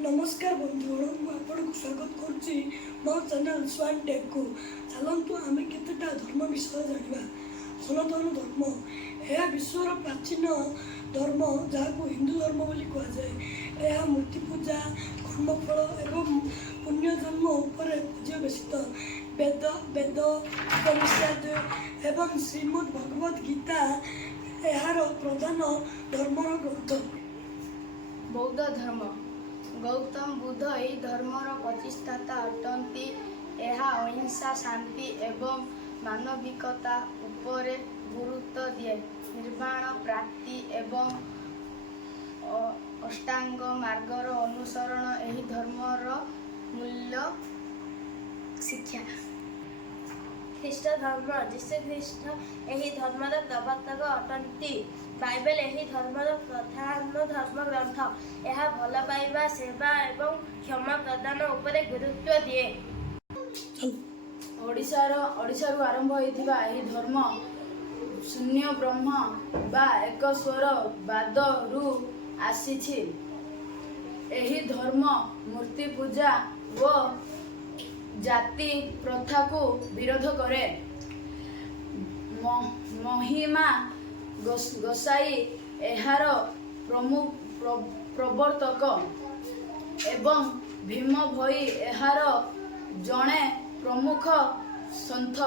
नमस्कार बंधुगण मुझे स्वागत करुच्ची मो चैनल स्वान टेक को चलतु आम केतटा धर्म विषय जाना। सनातन धर्म यह विश्वर प्राचीन धर्म जहाँ को हिंदू धर्म बोली कहुए। यह मूर्ति पूजा कर्मफल एवं पुण्यजन्म उपर पर्यवेसित। वेद वेद उपनिषद एवं श्रीमद् भगवद गीता यार प्रधान धर्मर ग्रंथ। बौद्ध धर्म गौतम बुद्ध यही धर्मर प्रतिष्ठाता अटंती। यह अहिंसा शांति एवं मानविकता उपरे गुरुत्व दिए। निर्वाण प्राप्ति एवं अष्टांग मार्गर अनुसरण यही धर्मर मूल्य शिक्षा। ख्रीष्ट धर्म जीशु ख्रीष्ट यही धर्मर प्रवर्तक अटंती। बाइबल यही धर्मर प्रधान धर्म ग्रंथ। यह भल पाइबा सेवा एवं क्षमा प्रदान उपरे गुरुत्व दिए। ओडिशारू आरंभ होइथिबा एही धर्म शून्य ब्रह्म बा एक स्वर बादरू आसीछि। एही धर्म मूर्ति पूजा व जाति प्रथा को विरोध करे। महिमा गोसाई एहार प्रमुख प्रवर्तक एवं भीम भई एहार जणे प्रमुख सन्थ।